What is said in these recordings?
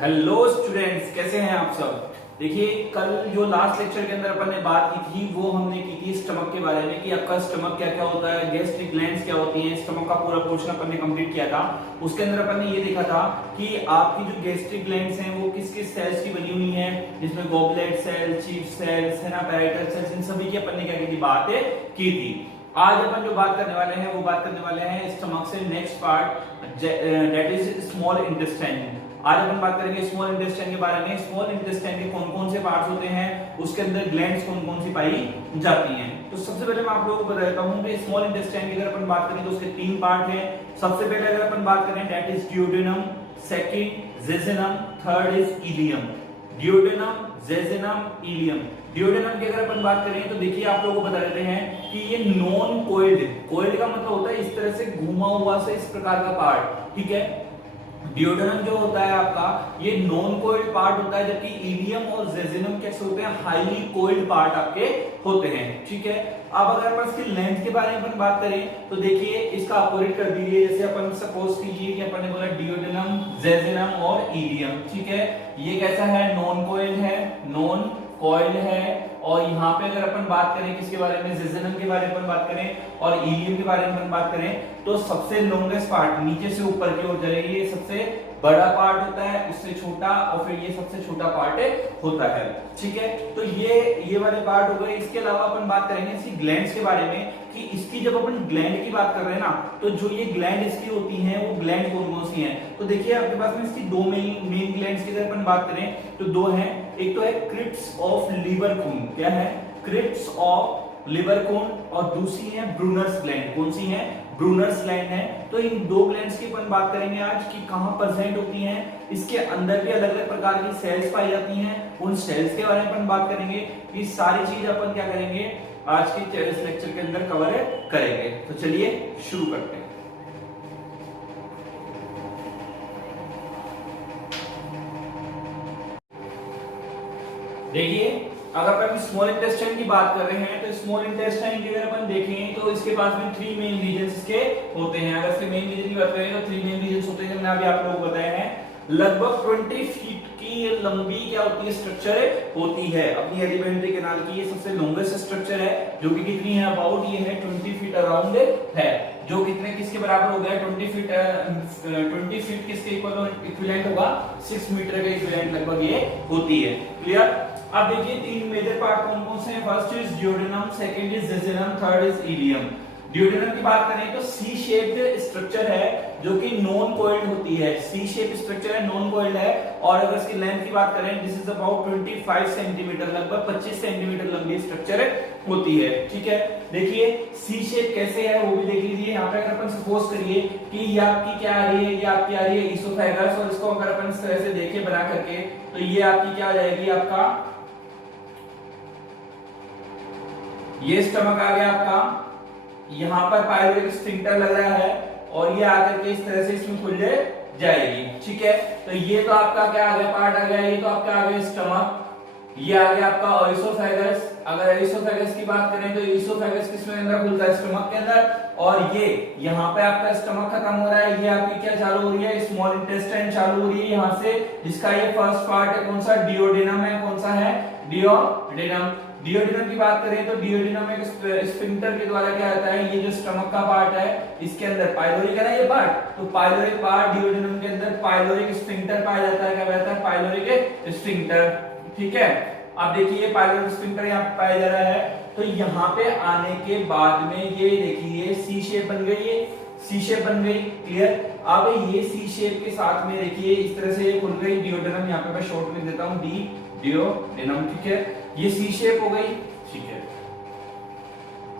Hello students, कैसे हैं आप सब। देखिए, कल जो लास्ट लेक्चर के अंदर अपन ने बात की थी वो हमने की थी स्टमक के बारे में कि आपका स्टमक क्या क्या होता है, गैस्ट्रिक ग्लैंड्स क्या होती हैं। स्टमक का पूरा पोर्शन अपन ने कंप्लीट किया था। उसके अंदर अपन ने ये देखा था कि आपकी जो गैस्ट्रिक ग्लैंड्स हैं वो किस किस सेल्स की बनी हुई हैं, जिसमें गॉबलेट सेल, चीफ सेल्स है ना, पैराइटल सेल्स, इन सभी की अपन ने क्या की थी, बातें की थी। आज अपन जो बात करने वाले हैं वो बात करने वाले हैं स्टमक से next part, that is small intestine. आज अपन बात करेंगे स्मॉल इंटेस्टाइन के बारे में। स्मॉल इंटेस्टाइन के कौन कौन से पार्ट्स होते हैं, उसके अंदर ग्लैंड्स कौन कौन सी पाई जाती हैं। तो सबसे पहले मैं आप लोगों को बता देता हूं कि स्मॉल इंटेस्टाइन की अगर अपन बात करें तो उसके तीन पार्ट हैं। सबसे पहले अगर अपन बात करें that is duodenum, second jejunum, third is ileum. Duodenum, jejunum, ileum. Duodenum की अगर अपन बात करें तो देखिए आप लोगों को बता देते हैं कि ये नॉन कोइल्ड, कोइल्ड का मतलब होता है इस तरह से घुमा हुआ से इस प्रकार का पार्ट, ठीक है। ड्यूडेनम जो होता है आपका ये नॉन कोइल्ड पार्ट होता है, जबकि इलियम और जेजुनम कैसे होते हैं, हाईली कोइल्ड पार्ट आपके होते हैं, ठीक है। अब अगर अपन इसकी लेंथ के बारे में अपन बात करें तो देखिए इसका अपोजिट कर दीजिए। जैसे अपन सपोज कीजिए कि अपन ने बोला ड्यूडेनम, जेजुनम और इलियम, ठीक है। ये कैसा है, नॉन कोइल्ड है, नॉन कॉइल्ड है। और यहाँ पे अगर अपन बात करें किसके बारे में, जेजुनम के बारे में अपन बात करें और इलियम के बारे में अपन बात करें तो सबसे लॉन्गेस्ट पार्ट नीचे से ऊपर की ओर जाएगी, ये सबसे बड़ा पार्ट होता है, उससे छोटा, और फिर ये सबसे छोटा पार्ट होता है, ठीक है। तो ये वाले पार्ट हो गए। इसके अलावा अपन बात करेंगे इसकी ग्लैंड्स के बारे में कि इसकी जब अपन ग्लैंड की बात कर रहे हैं ना, तो जो ये ग्लैंड इसकी होती हैं वो ग्लैंड कौन कौन सी हैं। तो देखिए आपके पास में इसकी दो मेन ग्लैंड्स की अगर अपन बात करें तो दो हैं। एक तो है क्रिप्स ऑफ लिबरकून, क्या है, क्रिप्स ऑफ लिबरकून, और दूसरी है ब्रूनर्स ग्लैंड। कौन सी है, ब्रूनर्स ग्लैंड है। तो इन दो ग्लैंड्स की अपन बात करेंगे आज कि कहां प्रेजेंट होती हैं। इसके अंदर भी अलग अलग प्रकार की सेल्स पाई जाती हैं, उन सेल्स के बारे में अपन बात करेंगे। ये सारी चीज अपन क्या करेंगे आज के इस लेक्चर के अंदर कवर करेंगे। तो चलिए शुरू करते हैं। देखिए अगर अपन स्मॉल इंटेस्टाइन की बात कर रहे हैं तो स्मॉल इंटेस्टाइन की अगर अपन देखें तो इसके पास में 3 मेन रीजन्स इसके होते हैं। अगर इसके मेन रीजन की बात करें तो 3 मेन रीजन्स होते हैं, मैंने अभी आप लोगों को बताया है। लगभग 20 फीट की लंबी क्या होती है, स्ट्रक्चर होती है अपनी एलिमेंट्री कैनाल की। ये सबसे लॉन्गेस्ट स्ट्रक्चर है जो कि कितनी है, अबाउट ये है 20 फीट अराउंड है, जो कितने किसके बराबर हो गया, 20 फीट किसके इक्विवेलेंट होगा, 6 मीटर के इक्विवेलेंट लगभग ये होती है। क्लियर। अब देखिए तीन मेजर पार्ट कौन कौन से हैं। First is duodenum, second is jejunum, third is ileum. Duodenum की बात करें तो सी शेप्ड स्ट्रक्चर है जो कि नॉन कोइल्ड होती है। सी शेप स्ट्रक्चर है, नॉन कोइल्ड है। और अगर इसकी लेंथ की बात करें दिस इज अबाउट 25 सेंटीमीटर, लगभग 25 सेंटीमीटर लंबी स्ट्रक्चर होती है, ठीक है। देखिए सी शेप कैसे है वो भी देख लीजिए। यहाँ पे अगर अपन सपोज करिए कि ये आपकी क्या आ रही है, ये आपकी आ रही है इसोफेगस, और इसको अगर अपन इस तरह से देखें बना करके तो ये आपकी क्या आ जाएगी, आपका ये स्टमक आ गया आपका। यहां पर पाइलोरिक स्फिंक्टर लग रहा है और ये आकर के इस तरह से इसमें खुल जाएगी, ठीक है। तो ये तो आपका क्या आ गया, पार्ट आ गया। ये तो आपका आ गया स्टमक, ये आ गया आपका इसोफेगस। अगर इसोफेगस की बात करें तो इसोफेगस किसमें अंदर खुलता है, स्टमक के अंदर। और ये यहाँ पे आपका स्टमक खत्म हो रहा है, ये आपकी क्या चालू हो रही है, स्मॉल इंटेस्टाइन चालू हो रही है यहाँ से, जिसका ये फर्स्ट पार्ट है कौन सा, डियोडेनम है। कौन सा है, डियोडेनम। डियोडेनम की बात करें तो डियोडेनम एक स्फिंक्टर के द्वारा क्या होता है, ये जो स्टमक का पार्ट है इसके अंदर पाइलोरिक है ना ये पार्ट, तो पाइलोरिक पार्ट डियोडेनम के अंदर पाइलोरिक स्फिंक्टर पाया जाता है। क्या रहता है, पाइलोरिक स्फिंक्टर, ठीक है। अब देखिए पाइलोरिक स्फिंक्टर यहाँ पे पाया जा रहा है। तो यहाँ पे आने के बाद में ये देखिए सी शेप बन गई, ये सी शेप बन गई, क्लियर। अब ये सी शेप के साथ में देखिए इस तरह से ये खुल गई डियोडेनम। यहाँ पे मैं शॉर्ट में देता हूँ डी डियोडेनम, ठीक है। ये सी शेप हो गई, ठीक है।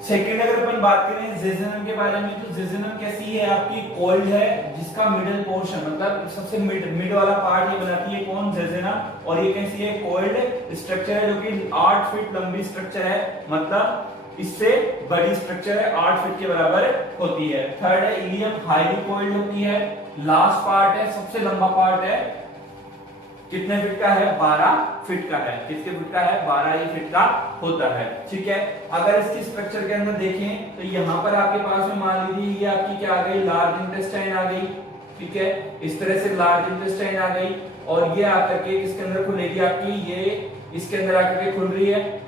सेकंड अगर अपन बात करें जेजुनम के बारे में तो जेजुनम कैसी है, आपकी कोइल्ड है, जिसका मिडिल पोर्शन मतलब सबसे मिड वाला पार्ट ये बनाती है कौन, जेजुनम। और ये कैसी है, कोइल्ड स्ट्रक्चर है जो कि 8 फीट लंबी स्ट्रक्चर है, मतलब इससे बड़ी स्ट्रक्चर है, 8 फीट के बराबर होती है। थर्ड है इलियम, हाईली कोइल्ड होती है। लास्ट पार्ट है, सबसे लंबा पार्ट है, कितने फीट का है, 12 फीट का है। कितने फीट का है, 12 फीट का होता है, ठीक है। अगर इसकी स्ट्रक्चर के अंदर देखें तो यहाँ पर आपके पास में मान लीजिए ये आपकी क्या आ गई, लार्ज इंटेस्टाइन आ गई, ठीक है। इस तरह से लार्ज इंटेस्टाइन आ गई। और ये आकर के किसके अंदर खुलेगी आपकी, ये इसके अंदर आकर के खुल रही है।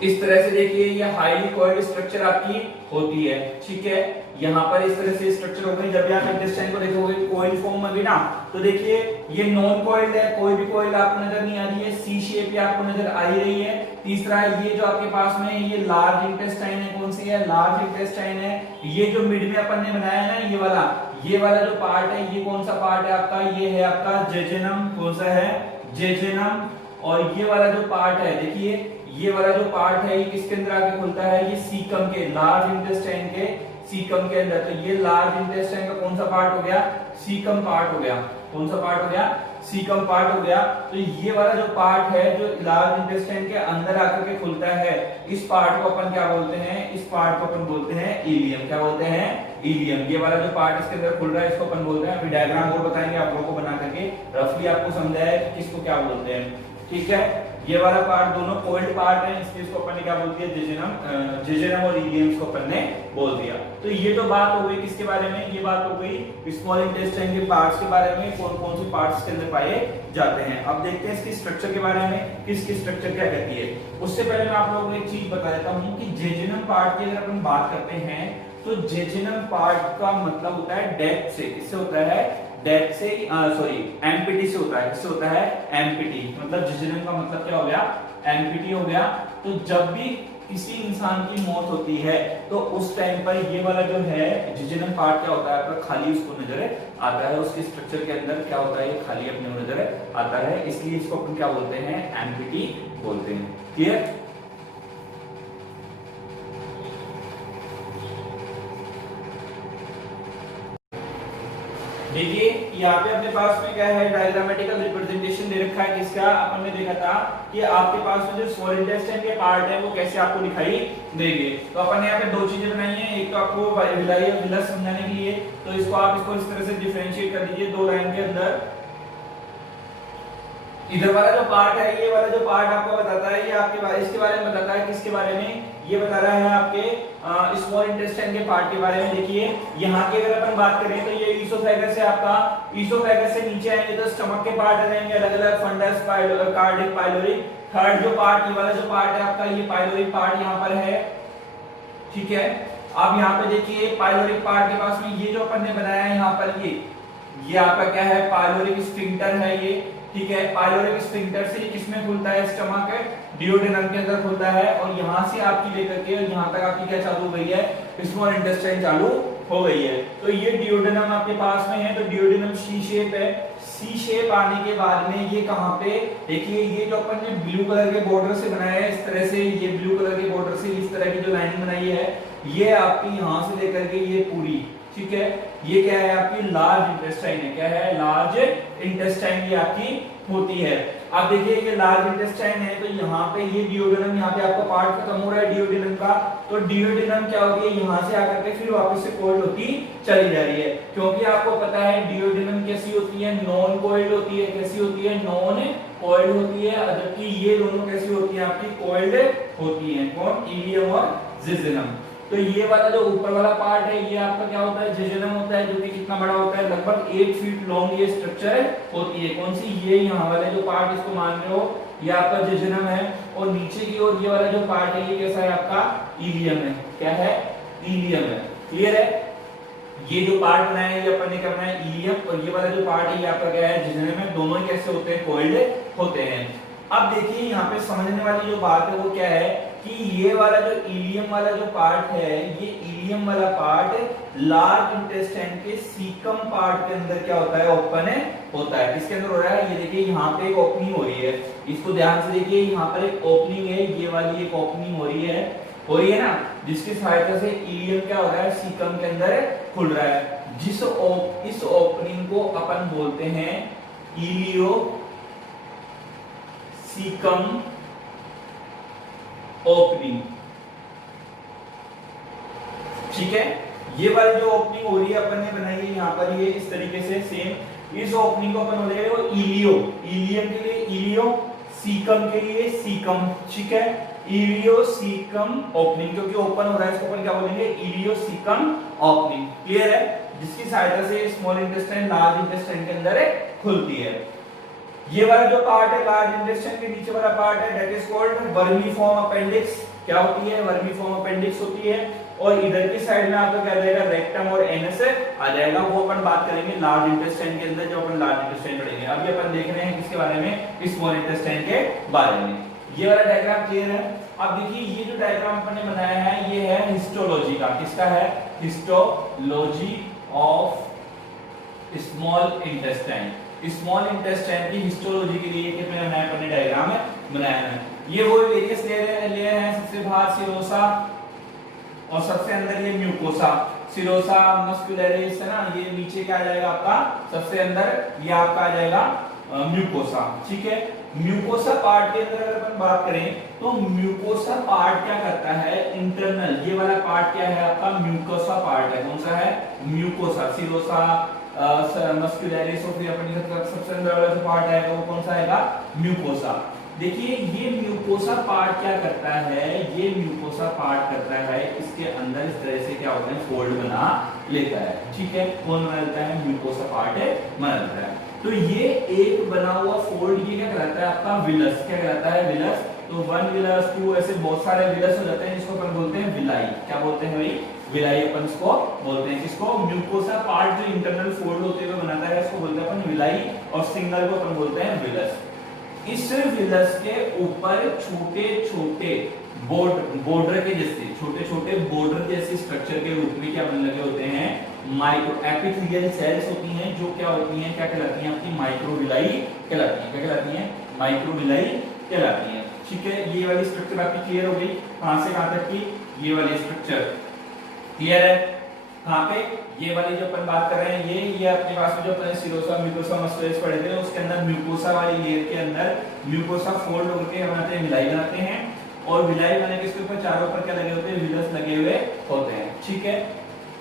इस तरह से देखिए ये हाईली कॉइल्ड स्ट्रक्चर आपकी होती है, ठीक है। यहाँ पर इस तरह से स्ट्रक्चर हो गई। जब भी आप इंटेस्टाइन को देखोगे कॉइल फॉर्म में भी ना, तो देखिए ये नॉन कॉइल्ड है, कोई भी कॉइल आपको नजर नहीं आ रही है, सी शेप ये आपको नजर आ ही रही है। तीसरा ये जो आपके पास में ये लार्ज इंटेस्टाइन है, कौन सी है, लार्ज इंटेस्टाइन है। ये जो मिड में अपन ने बनाया है ना, ये वाला जो पार्ट है, ये कौन सा पार्ट है आपका, ये है आपका जेजुनम। कौन सा है, जेजुनम। और ये वाला जो पार्ट है, देखिए ये वाला जो पार्ट है, ये किसके अंदर आके खुलता है, ये सीकम के, लार्ज इंटेस्टाइन के सीकम के अंदर। तो ये लार्ज इंटेस्टाइन का कौन सा पार्ट हो गया, सीकम पार्ट हो गया। कौन सा पार्ट हो गया, सीकम पार्ट हो गया। तो ये वाला जो पार्ट है जो लार्ज इंटेस्टाइन के अंदर आकर के खुलता है, इस पार्ट को अपन क्या बोलते हैं, इस पार्ट को अपन बोलते हैं इलियम। क्या बोलते हैं, इलियम। ये वाला जो पार्ट इसके अंदर खुल रहा है, इसको अपन बोलते हैं, अभी डायग्राम को बताएंगे आप लोगों को बना करके, रफली आपको समझाया है कि किसको क्या बोलते हैं, ठीक है। ये वाला पार्ट दोनों कॉइल्ड पार्ट है, इसलिए इसको अपन ने क्या बोल दिया, जेजुनम और इलियम को अपन ने बोल दिया। तो ये तो बात हो गई किसके बारे में, ये बात हो गई स्मॉल इंटेस्टाइन के पार्ट्स के बारे में, कौन कौन से पार्ट्स के अंदर पाए जाते हैं। अब देखते हैं इसकी स्ट्रक्चर के बारे में, किसकी स्ट्रक्चर क्या कहती है। उससे पहले मैं आप लोगों को एक चीज बता देता हूँ कि जेजुनम पार्ट की अगर अपन बात करते हैं तो जेजुनम पार्ट का मतलब होता है डेप्थ से, किससे होता है, डेप्थ से, सॉरी एमपीटी से होता है। किससे होता है, एमपीटी। मतलब जेजुनम का मतलब क्या हो गया, एमपीटी हो गया। तो जब भी किसी इंसान की मौत होती है तो उस टाइम पर ये वाला जो है जेजुनम पार्ट क्या होता है आपका, खाली उसको नजर आता है, उसके स्ट्रक्चर के अंदर क्या होता है, खाली अपने नजर आता है, इसलिए इसको अपन क्या बोलते हैं, एमपीटी बोलते हैं। क्लियर। देखिए यहाँ पे अपने पास में क्या है, डायग्रामेटिकल रिप्रेजेंटेशन दे रखा है किसका, अपन ने देखा था कि आपके पास में जो स्मॉल इंटेस्टाइन के पार्ट है वो कैसे आपको दिखाई देंगे। तो अपन ने यहाँ पे दो चीजें बनाई हैं, एक तो आपको विलाई और विलस समझाने के लिए, तो इसको आप इसको इस तरह से डिफरेंशिएट कर दीजिए दो लाइन के अंदर। इधर वाला जो पार्ट है, ये वाला जो पार्ट आपको बताता है, ये आपके इसके बारे में बताता है, किसके बारे में, ये बता रहा है आपके स्मॉल इंटेस्टाइन के पार्ट के बारे में। देखिए यहाँ की अगर अपन बात करें तो ये ईसोफेगस है आपका, ईसोफेगस से नीचे आएंगे तो स्टमक के पार्ट रहेंगे अलग अलग, फंडस, कार्डिक, पाइलोरिक। थर्ड जो पार्ट, ये वाला जो पार्ट है आपका, ये पाइलोरिक पार्ट यहाँ पर है, ठीक है। अब यहाँ पे देखिए पाइलोरिक पार्ट के पास में ये जो अपन ने बनाया है यहाँ पर, ये आपका क्या है, पाइलोरिक स्फिंक्टर है ये, ठीक है। पाइलोरिक स्फिंक्टर से किसमें खुलता है, स्टमक है, डियोडेनम के अंदर खुलता है, और यहां से आपकी लेकर के यहां तक आपकी क्या चालू हो गई है, स्मॉल इंटेस्टाइन चालू हो गई है। तो ये डियोडेनम आपके पास में है, तो डियोडेनम सी शेप है। सी शेप आने के बाद में ये कहां पे, देखिए ये जो अपन ने ब्लू कलर के बॉर्डर से बनाया है, इस तरह से ये ब्लू कलर के बॉर्डर से इस तरह की जो लाइनिंग बनाई है, ये आपकी यहां से लेकर के ये पूरी, ठीक है। ये क्या है आपकी, लार्ज इंटेस्टाइन है। क्या है, लार्ज इंटेस्टाइन ये आपकी होती है। अब देखिए ये लार्ज इंटेस्टाइन है, तो यहाँ पे ये डियोडेनम, यहाँ पे आपका पार्ट खत्म हो रहा है डियोडेनम का, तो डियोडेनम क्या होती है, यहाँ से आकर के फिर वापस से कॉइल्ड होती चली जा रही है, क्योंकि आपको पता है डियोडेनम कैसी होती है, नॉन कॉइल्ड होती है। कैसी होती है, नॉन कॉइल्ड होती है, जबकि ये दोनों कैसी होती है आपकी, कॉइल्ड होती है। कौन, इलियम और जेजुनम। तो ये वाला जो ऊपर वाला पार्ट है, ये आपका क्या होता है, जेजुनम होता है, जो कि कितना बड़ा होता है, लगभग 8 फीट लॉन्ग ये स्ट्रक्चर होती है। कौन सी, ये यहाँ वाले जो पार्ट इसको मान रहे हो, ये आपका जेजुनम है, और नीचे की ओर ये वाला जो पार्ट है, ये कैसा है आपका, इलियम है। क्या है, इलियम है। क्लियर है। ये जो पार्ट बनाया है ये अपन ने करना है इलियम, और ये वाला जो पार्ट है ये आपका क्या है, जेजुनम है। दोनों ही कैसे होते हैं, कॉइल्ड होते हैं। अब देखिए यहाँ पे समझने वाली जो बात है वो क्या है कि ये वाला जो इलियम वाला जो पार्ट है, ये इलियम वाला पार्ट लार्ज इंटेस्टाइन के सीकम पार्ट के अंदर क्या होता है, ओपन होता है। किसके अंदर हो रहा है, ये देखिए यहाँ पे एक ओपनिंग हो रही है, इसको ध्यान से देखिए, यहाँ पर एक ओपनिंग है, ये वाली एक ओपनिंग हो रही है ना, जिसकी सहायता से इलियम क्या हो रहा है, सीकम के अंदर खुल रहा है। इस ओपनिंग को अपन बोलते हैं इलियो सीकम ओपनिंग, ठीक है। ये वाली जो ओपनिंग हो रही है अपन ने बनाई है यहाँ पर, ये इस तरीके से सेम, इस ओपनिंग को अपन बोलेंगे वो इलियो, इलियम के लिए इलियो, सीकम के लिए सीकम, ठीक है। इलियोसिकम ओपनिंग, क्योंकि ओपन हो रहा है इसको अपन क्या बोलेंगे, इलियोसिकम ओपनिंग। क्लियर है, जिसकी सहायता से स्मॉल इंटेस्टाइन लार्ज इंटेस्टाइन के अंदर खुलती है। ये वाला जो पार्ट है लार्ज इंटेस्टाइन के नीचे वाला पार्ट है, that is called vermiform appendix. क्या होती है, वर्मीफॉर्म अपेंडिक्स होती है। और इधर की साइड में आपको क्या जाएगा, रेक्टम और एनस आ जाएगा। वो अपन बात करेंगे लार्ज इंटेस्टाइन के अंदर, जो अपन लार्ज इंटेस्टाइन पढ़ेंगे। अभी अपन देख रहे हैं किसके बारे में, स्मॉल इंटेस्टाइन के बारे में। ये वाला डायग्राम क्लियर है। अब देखिए ये जो डायग्राम अपन ने बनाया है ये है हिस्टोलॉजी का। किसका है, histology of small intestine. Small intestine की हिस्टोलॉजी के लिए कितने बनाया अपन ने डायग्राम बनाया है। ये वो वेरियस लेयर हैं, सबसे बाहर सिरोसा और सबसे अंदर ये म्यूकोसा। सिरोसा मस्कुलरिस है ना, ये नीचे क्या आ जाएगा आपका, सबसे अंदर ये आपका आ जाएगा म्यूकोसा। ठीक है, म्यूकोसा पार्ट के अंदर अगर अपन बात करें तो म्यूकोसा पार्ट क्या करता है, इंटरनल ये वाला पार्ट क्या है आपका, म्यूकोसा पार्ट है। कौन सा है, म्यूकोसा। सिरोसा मस्कुलरिस और फिर अपनी सबसे अंदर वाला जो पार्ट आएगा वो कौन सा आएगा, म्यूकोसा। देखिए ये म्यूकोसा पार्ट क्या करता है, ये म्यूकोसा पार्ट करता है इसके अंदर इस तरह से क्या होता है, फोल्ड बना लेता है। ठीक है, कौन बना लेता है, म्यूकोसा पार्ट बना लेता है। तो ये एक बना हुआ फोल्ड ये क्या कहलाता है आपका, विलस। क्या कहलाता है, विलस। तो वन विलस, टू, ऐसे बहुत सारे विलस हो जाते हैं, जिसको अपन बोलते हैं विलाई। क्या बोलते हैं भाई, विलाई अपन इसको बोलते हैं। किसको, म्यूकोसा पार्ट जो इंटरनल फोल्ड होते हुए बनाता है इसको बोलते हैं अपन विलाई, और सिंगल को अपन बोलते हैं विलस। इस विलस के ऊपर छोटे छोटे बॉर्डर के जैसे, छोटे छोटे बॉर्डर जैसे स्ट्रक्चर के रूप में क्या बन लगे होते हैं, माइक्रो एपिथेलियल सेल्स होती हैं, जो क्या होती हैं, क्या कहलाती हैं आपकी, माइक्रोविलाई कहलाती हैं। क्या कहलाती हैं, माइक्रोविलाई कहलाती हैं। ठीक है, ये वाली स्ट्रक्चर आपकी क्लियर हो गई, कहां से कहां तक की, ये वाली स्ट्रक्चर क्लियर है। कहां पे, ये वाली जो अपन बात कर रहे हैं ये अपने पास में जो अपन सिरोसा म्यूकोसा मस्कुलरिस पढ़े थे उसके अंदर म्यूकोसा वाली लेयर के अंदर म्यूकोसा फोल्ड होकर बनाते हैं, विलाई बनाते हैं। और विलाई बनाने के इसके ऊपर चारों पर क्या लगे होते हैं, विलस लगे हुए होते हैं। ठीक है,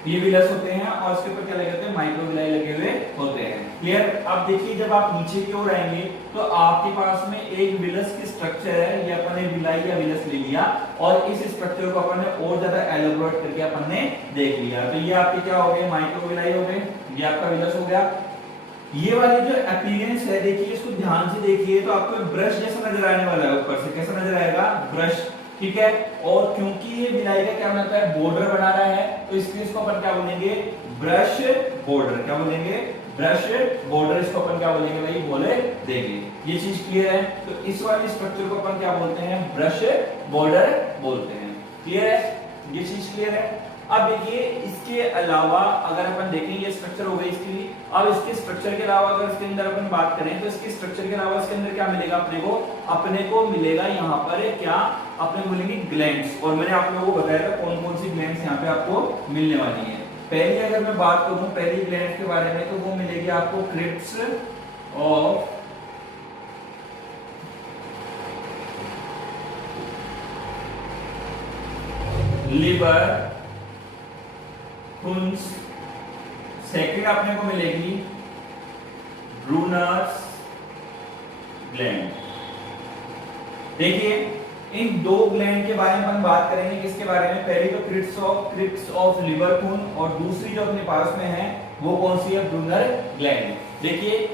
ये विलस होते हैं और इसके ऊपर क्या लगे होते हैं, माइक्रोविलाई लगे हुए होते हैं। क्लियर। अब देखिए जब आप नीचे की ओर आएंगे तो आपके पास में एक विलस की स्ट्रक्चर है, ये अपन ने विलाई या विलस ले लिया और इस स्ट्रक्चर को अपन ने और ज्यादा एलोबरेट करके अपन ने देख लिया। तो ये आपके क्या हो गए, माइक्रोविलाई हो गए, ये आपका विलस हो गया। ये वाली जो अपीयरेंस है देखिए, इसको ध्यान से देखिए तो आपको ब्रश जैसा नजर आने वाला है, ऊपर से कैसा नजर आएगा, ब्रश। ठीक है, और क्योंकि ये विलाई का क्या बनता है, बॉर्डर बना रहा है, तो इसलिए इसको अपन क्या बोलेंगे, ब्रश बॉर्डर। क्या बोलेंगे, ब्रश बॉर्डर। इसको अपन क्या बोलेंगे भाई, बोले देंगे। ये चीज क्लियर है। तो इस वाली स्ट्रक्चर को अपन क्या बोलते हैं, ब्रश बॉर्डर बोलते हैं। क्लियर है, ये चीज क्लियर है। अब देखिए इसके अलावा अगर अपन देखें, ये स्ट्रक्चर हो गई इसकी। अब इसके स्ट्रक्चर के अलावा अगर इसके अंदर अपन बात करें तो इसके स्ट्रक्चर के अलावा इसके अंदर क्या मिलेगा अपने को मिलेगा यहाँ पर क्या, अपने को मिलेंगी ग्लैंड्स। और मैंने आप लोगों को बताया था कौन कौन सी ग्लैंड्स यहाँ पे आपको मिलने वाली है। पहली अगर मैं बात करूं पहली ग्लैंड के बारे में तो वो मिलेगी आपको क्रिप्स ऑफ लिवर कुंस। सेकंड अपने को मिलेगी ब्रूनर्स ग्लैंड। देखिए इन दो ग्लैंड के बारे में हम बात करेंगे, किसके बारे में, पहली तो क्रिप्स ऑफ लिवर कुन और दूसरी जो अपने पास में है वो कौन सी है, ब्रूनर ग्लैंड। देखिए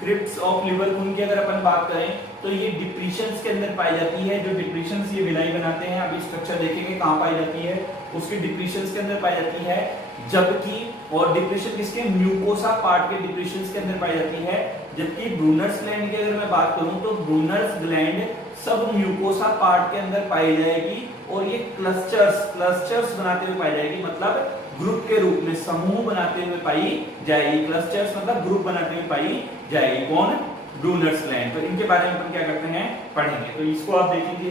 क्रिप्स ऑफ लिवर कुन की अगर अपन बात करें तो ये डिप्रेशंस के अंदर पाई जाती है। जो डिप्रेशंस ये विलाई बनाते हैं, अभी स्ट्रक्चर देखेंगे कहां पाई जाती है, उसके डिप्रेशंस के अंदर पाई जाती है। जबकि और डिप्रेशन किसके, म्यूकोसा पार्ट के डिप्रेशंस के अंदर पाई जाती है। जबकि ब्रूनर्स ग्लैंड की अगर मैं बात करूं तो ब्रूनर्स ग्लैंड सब म्यूकोसा पार्ट के अंदर पाई जाएगी और ये क्लस्टर्स बनाते हुए पाई जाएगी, मतलब ग्रुप के रूप में, समूह बनाते हुए पाई जाएगी। क्लस्टर्स मतलब ग्रुप बनाते हुए पाई जाएगी। कौन, ब्रूनर्स ग्लैंड। तो इनके बारे में अपन क्या करते हैं, पढ़ेंगे। तो इसको आप देखेंगे,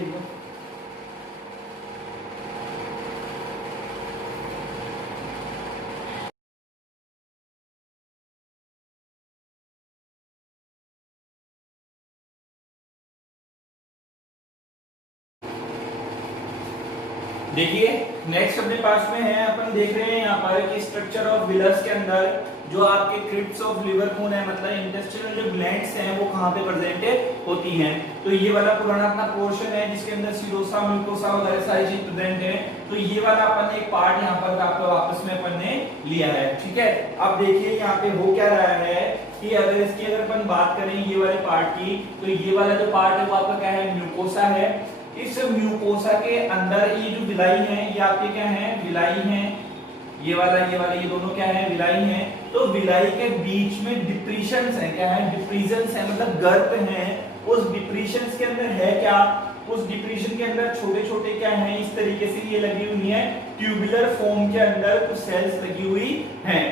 देखिए नेक्स्ट अपने पास में है, अपन देख रहे हैं यहाँ पर कि स्ट्रक्चर ऑफ विलस के अंदर जो आपके क्रिप्स ऑफ लिवर खून है, मतलब इंटेस्टिनल जो ग्लैंड्स हैं वो कहाँ पे प्रेजेंट होती हैं। तो ये वाला पुराना अपना पोर्शन है जिसके अंदर सीरोसा म्यूकोसा वगैरह सारी चीज प्रेजेंट है। तो ये वाला अपन ने एक पार्ट यहाँ पर आपको वापस में अपन ने लिया है, ठीक है। अब देखिए यहाँ पे हो क्या रहा है कि अगर इसकी अगर अपन बात करें ये वाले पार्ट की, तो ये वाला जो पार्ट है वो आपका क्या है, म्यूकोसा है। इस म्यूकोसा के अंदर ये जो विलाई है ये आपके क्या है, विलाई है। ये वाला ये दोनों क्या है, विलाई है। तो विलाई के बीच में डिप्रेशंस है, क्या है, डिप्रेशंस है, मतलब गर्त है। उस डिप्रेशंस के अंदर है क्या, उस डिप्रेशन के अंदर छोटे छोटे क्या है, इस तरीके से ये लगी हुई है, ट्यूबुलर फॉर्म के अंदर कुछ सेल्स लगी हुई हैं।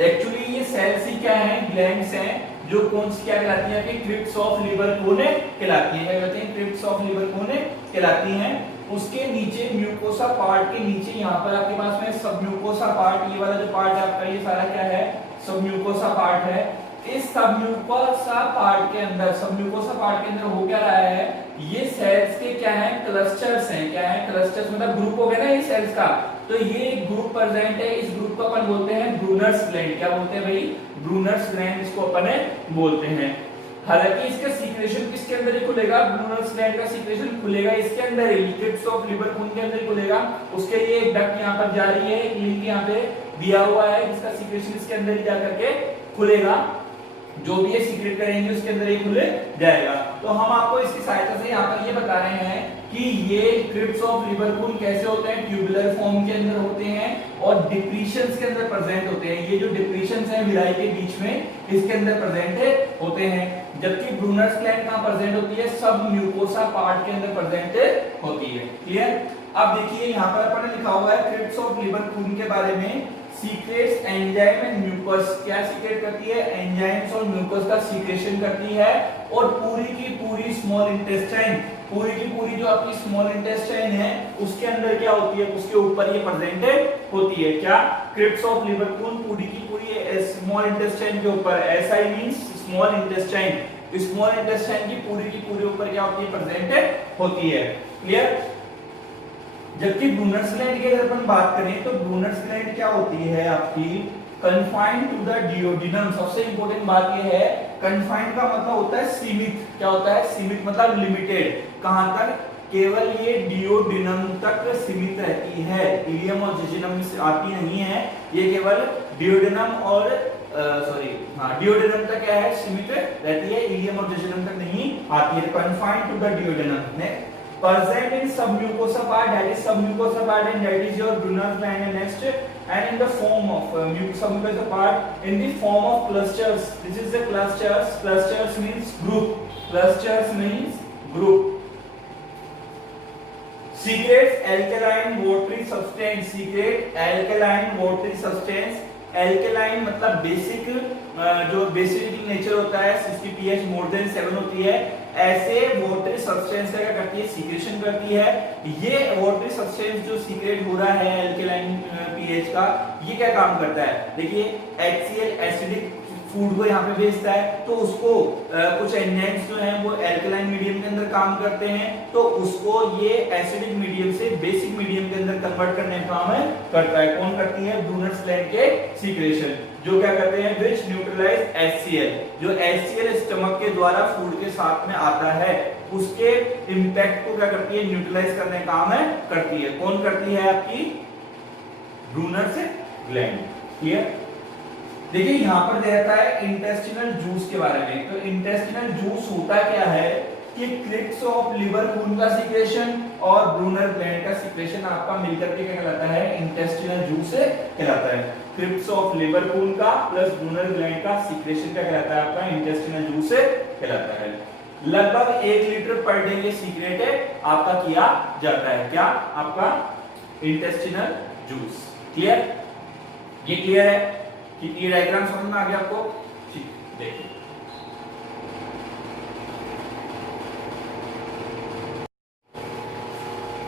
एक्चुअली ये सेल्स ही क्या है, ग्लैंड्स हैं, जो कौन सी क्या कहलाती है, कि क्रिप्स ऑफ लिवर कोने कहलाती है। क्या कहते हैं, क्रिप्स ऑफ लिवर कोने कहलाती हैं। उसके नीचे म्यूकोसा पार्ट के नीचे यहाँ पर आपके पास में सब म्यूकोसा पार्ट, ये वाला जो पार्ट है आपका, ये सारा क्या है, सब म्यूकोसा पार्ट है। इस सब म्यूकोसा पार्ट के अंदर, सब म्यूकोसा पार्ट के अंदर हो क्या रहा है, ये सेल्स के क्या है, क्लस्टर्स हैं। क्या है, क्लस्टर्स मतलब ग्रुप हो गया ना ये सेल्स का। तो ये एक ग्रुप प्रेजेंट है, इस ग्रुप को अपन बोलते हैं ब्रूनर्स ग्लैंड। क्या बोलते हैं भाई, ब्रूनर्स ग्लैंड इसको अपन बोलते हैं। हालांकि इसका सीक्रेशन किसके अंदर ही खुलेगा, ब्रूनर्स ग्लैंड का सीक्रेशन खुलेगा इसके अंदर ही, क्रिप्स ऑफ लिवर खून के अंदर ही खुलेगा। उसके लिए एक डक्ट यहाँ पर जारी है, एक लिंक यहाँ पे दिया हुआ है जिसका सीक्रेशन इसके अंदर ही जाकर के खुलेगा। जो भी ये सीक्रेट करेंगे उसके अंदर ही खुल जाएगा। तो हम आपको इसकी सहायता से यहाँ पर ये बता रहे हैं कि ये क्रिप्स ऑफ लिवर खून कैसे होते हैं, ट्यूबुलर फॉर्म के अंदर होते हैं और डिप्रेशंस के अंदर प्रेजेंट होते हैं। ये जो डिप्रेशंस हैं विलाई के बीच में, इसके अंदर प्रेजेंट होते हैं। जबकि ब्रूनर्स ग्लैंड कहाँ प्रेजेंट होती है, सब म्यूकोसा पार्ट के अंदर प्रेजेंट होती है। क्लियर। अब देखिए यहाँ पर अपन ने लिखा हुआ है क्रिप्स ऑफ लिवर खून के बारे में, सीक्रेट्स एंजाइम एंड म्यूकस। क्या सीक्रेट करती है, एंजाइम्स और म्यूकस का सीक्रेशन करती है। और पूरी की पूरी स्मॉल इंटेस्टाइन, पूरी की पूरी जो आपकी स्मॉल इंटेस्टाइन है उसके अंदर क्या होती है, उसके ऊपर ये प्रेजेंट होती है। क्या, क्रिप्स ऑफ लिवर खून पूरी की पूरी स्मॉल इंटेस्टाइन के ऊपर, SI means small intestine, small intestine की पूरी ऊपर क्या होती है, प्रेजेंट होती है। क्लियर। जबकि ब्रूनर्स ग्लैंड की अगर अपन बात करें तो ब्रूनर्स ग्लैंड क्या होती है आपकी, कन्फाइंड टू द डियोडिनम। सबसे इंपॉर्टेंट बात ये है, कन्फाइंड का मतलब होता है सीमित। क्या होता है, सीमित मतलब लिमिटेड। कहां तक, केवल ये डियोडिनम तक सीमित रहती है, इलियम और जेजुनम से आती नहीं है। ये केवल डियोडिनम और डियोडिनम तक क्या है, सीमित रहती है, इलियम और जेजुनम तक नहीं आती है। Confined to the duodenum. Present in submucosa part, that is submucosa part, and that is your Brunner's gland. And next, and in the form of submucosa part, in the form of clusters. This is the clusters. Clusters means group. Clusters means group. Secretes alkaline watery substance. Secrete alkaline watery substance. Alkaline मतलब basic, जो basic nature होता है, इसकी pH more than 7 होती है। ऐसे watery substance का क्या करती है, सीक्रेशन करती है। ये वाटरी सब्सटेंस जो सीक्रेट हो रहा है एल्केलाइन पीएच का, ये क्या काम करता है, देखिए HCl एसिडिक फूड को यहाँ पे भेजता है, तो उसको कुछ एंजाइम्स जो हैं वो एल्कलाइन मीडियम के अंदर काम करते हैं, तो उसको ये एसिडिक मीडियम से बेसिक मीडियम के अंदर कन्वर्ट करने का काम करता है। कौन करती है, ब्रूनर्स ग्लैंड के सीक्रेशन, जो क्या करते हैं, विच न्यूट्रलाइज HCl। जो HCl स्टमक के द्वारा फूड के साथ में आता है, उसके इंपैक्ट को क्या करती है, न्यूट्रलाइज करने का काम करती है। कौन करती है, आपकी ब्रूनर्स ग्लैंड। क्लियर। देखिए यहाँ पर देता है इंटेस्टिनल जूस के बारे में। तो इंटेस्टिनल जूस होता क्या है कि क्रिप्स ऑफ लिवर खून का सीक्रेशन और ब्रूनर ग्लैंड का सीक्रेशन आपका मिलकर के क्या कहलाता है, इंटेस्टिनल जूस कहलाता है। क्रिप्स ऑफ लिवर खून का प्लस ब्रूनर ग्लैंड का सीक्रेशन क्या कहलाता है, आपका इंटेस्टिनल जूस कहलाता है। लगभग 1 लीटर पर डे ये सीक्रेट है आपका किया जाता है, क्या, आपका इंटेस्टिनल जूस। क्लियर। ये क्लियर है कि ये डायग्राम समझ में आ गया आपको। ठीक, देखिए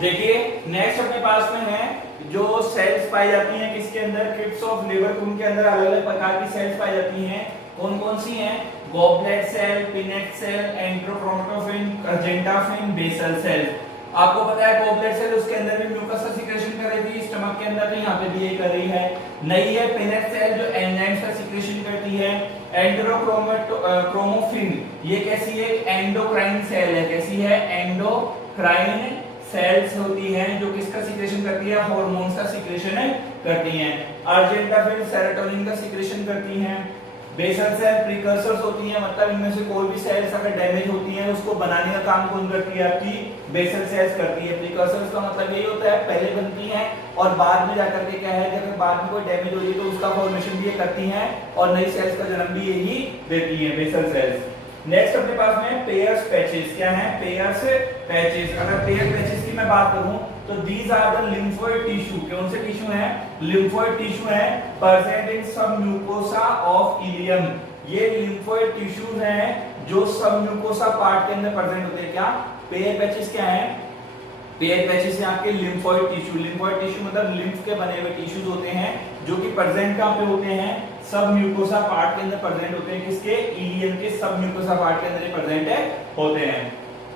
देखिए नेक्स्ट अपने पास में है जो सेल्स पाई जाती हैं किसके अंदर, क्रिप्स ऑफ लिवर खून के अंदर अलग अलग प्रकार की सेल्स पाई जाती हैं। कौन कौन सी हैं, goblet cell, Paneth cell, enterochromaffin, argentaffin, basal cell. आपको पता है कोबलेट सेल उसके अंदर भी म्यूकस का सीक्रेशन कर रही थी, स्टमक के अंदर भी यहाँ पे भी ये कर रही है। नई है पेनेट सेल जो एंजाइम्स का सीक्रेशन करती है। एंटेरोक्रोमोफिन ये कैसी है, एंडोक्राइन सेल है। कैसी है, एंडोक्राइन सेल्स होती हैं जो किसका सीक्रेशन करती है, हार्मोन्स का सीक्रेशन करती हैं। अर्जेंटा फिर सेरोटोनिन का सीक्रेशन करती हैं। बेसल सेल प्रीकर्सर्स होती हैं, मतलब इनमें से कोई भी सेल्स अगर डैमेज होती हैं उसको बनाने का काम कौन करती है, आपकी बेसल सेल्स करती है। प्रीकर्सर्स का मतलब यही होता है पहले बनती हैं और बाद में जाकर के क्या है कि अगर बाद में कोई डैमेज हो रही है तो उसका फॉर्मेशन भी ये करती हैं और नई सेल्स का जन्म भी यही देती हैं, बेसल सेल्स। नेक्स्ट अपने पास में पेयर्स पैचेस। क्या है, पेयर्स पैचेस। अगर पेयर पैचेस की मैं बात करूं तो these are the lymphoid tissue. कौन से टिश्यू हैं, लिम्फोइड टिश्यू हैं present in submucosa of ileum. ये लिम्फोइड टिश्यूज हैं जो सब म्यूकोसा पार्ट के अंदर प्रेजेंट होते हैं। क्या पेयर पैचेस क्या है, पेयर पैचेस है आपके लिम्फोइड टिश्यू। लिम्फोइड टिश्यू मतलब लिम्फ के बने हुए टिश्यूज होते हैं जो कि प्रेजेंट कहां पे होते हैं, सब म्यूकोसा पार्ट के अंदर प्रेजेंट होते हैं। किसके, इलियम के सब म्यूकोसा पार्ट के अंदर प्रेजेंट होते हैं।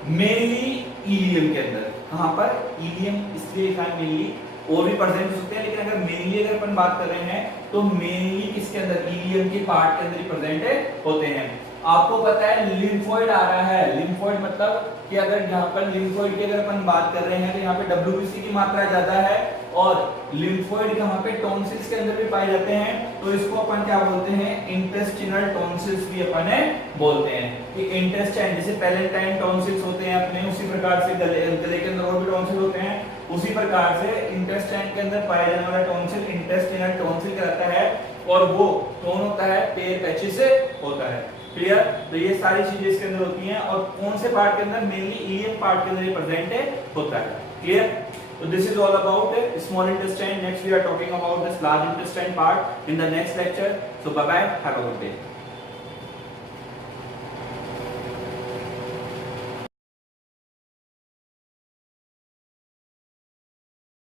मेनली इलियम के अंदर। कहां पर, इलियम इसलिए लिखा है मेनली, और भी प्रेजेंट हो सकते हैं लेकिन अगर मेनली अगर अपन बात कर रहे हैं तो मेनली किसके अंदर, इलियम के पार्ट के अंदर ही प्रेजेंट होते हैं। आपको पता है लिम्फोइड आ रहा है, लिम्फोइड मतलब कि अगर यहाँ पर लिम्फोइड की अगर अपन बात कर रहे हैं तो यहाँ पे WBC की मात्रा ज्यादा है और लिम्फोइड यहाँ पे टॉन्सिल्स के अंदर भी पाए जाते हैं, तो इसको अपन क्या बोलते हैं, इंटेस्टिनल टॉन्सिल्स भी अपन बोलते हैं। कि इंटेस्टाइन जैसे पैलेंटाइन टॉन्सिल्स होते हैं अपने, उसी प्रकार से गले के अंदर और भी टॉन्सिल होते हैं, उसी प्रकार से इंटेस्टाइन के अंदर पाया जाने वाला टॉन्सिल इंटेस्टिनल टॉन्सिल कहलाता है और वो कौन होता है, पेयर पैचेस से होता है। क्लियर, तो ये सारी चीजें इसके अंदर होती हैं और कौन से पार्ट के अंदर, मेनली इलियम पार्ट के अंदर प्रेजेंट होता है। Clear, so this is all about small intestine. Next we are talking about this large intestine part in the next lecture. So bye bye, have a good day.